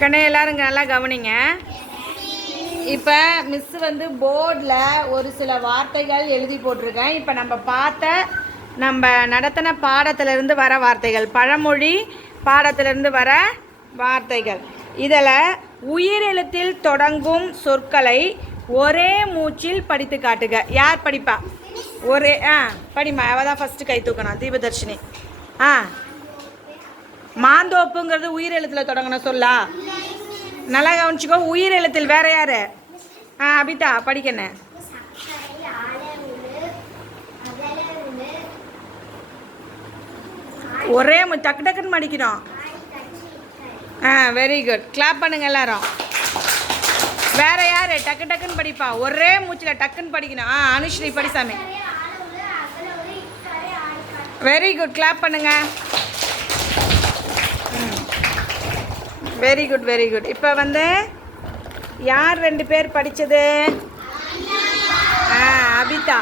கண்ணே எல்லாரும் நல்லா கவனிங்க. இப்போ மிஸ் வந்து போர்டில் ஒரு சில வார்த்தைகள் எழுதி போட்டிருக்கேன். இப்போ நம்ம பார்த்த நம்ம நடத்தின பாடத்திலிருந்து வர வார்த்தைகள். பழமொழி பாடத்திலிருந்து வர வார்த்தைகள். இதில் உயிரெழுத்தில் தொடங்கும் சொற்களை ஒரே மூச்சில் படித்து காட்டுக. யார் படிப்பா? ஒரே ஆ படிமா அவள் தான் ஃபஸ்ட்டு கை தூக்கணும். தீபதர்ஷினி. ஆ. மாந்தோப்புங்கிறது உயிர் எழுத்தில் தொடங்கின சொல்லா. நல்லா கவனிச்சுக்கோ உயிர் எழுத்தில் வேற யாரு? ஆ அபிதா படிக்கண்ணே ஒரே டக்கு டக்குன்னு மடிக்கணும். ஆ வெரி குட் கிளாப் பண்ணுங்க எல்லாரும். வேற யாரு? டக்கு டக்குன்னு படிப்பா. ஒரே மூச்சில் டக்குன்னு படிக்கணும். ஆ அனுஸ்ரீ படிசாமி. வெரி குட் கிளாப் பண்ணுங்க. வெரி குட் வெரி குட் இப்போ வந்து யார் ரெண்டு பேர் படித்தது ஆ அபிதா.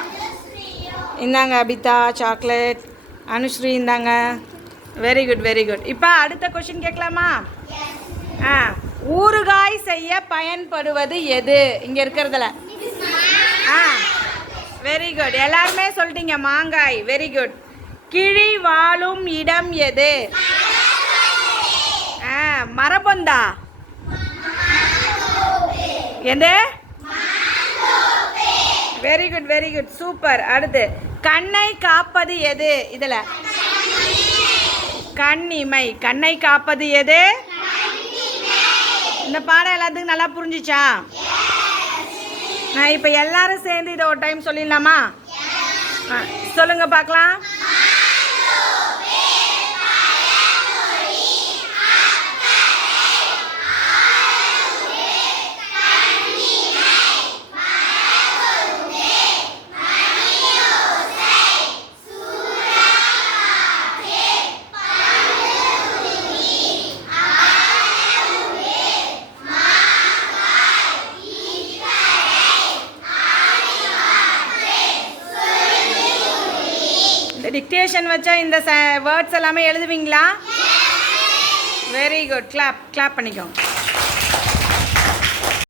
இந்தாங்க அபிதா சாக்லேட் அனுஸ்ரீ இந்தாங்க. வெரி குட் வெரி குட் இப்போ அடுத்த கொஷின் கேட்கலாமா? ஆ ஊறுகாய் செய்ய பயன்படுவது எது? இங்கே இருக்கிறதுல. ஆ வெரி குட் எல்லாருமே சொல்லிட்டீங்க மாங்காய். வெரி குட் கிழி வாழும் இடம் எது? ஆ மரபொந்தா? எது very good very good super அடுத்து கண்ணை காப்பது எது? இதில். கண்ணிமை. கண்ணை காப்பது எது? இந்த பாடம் எல்லாத்துக்கும் நல்லா புரிஞ்சுச்சா? நான் இப்போ எல்லாரும் சேர்ந்து இதை ஒரு டைம் சொல்லிடலாமா? சொல்லுங்க பார்க்கலாம். டிக்டேஷன் வச்சா இந்த வேர்ட்ஸ் எல்லாமே எழுதுவீங்களா? வெரி குட் கிளாப் கிளாப் பண்ணிக்கோங்க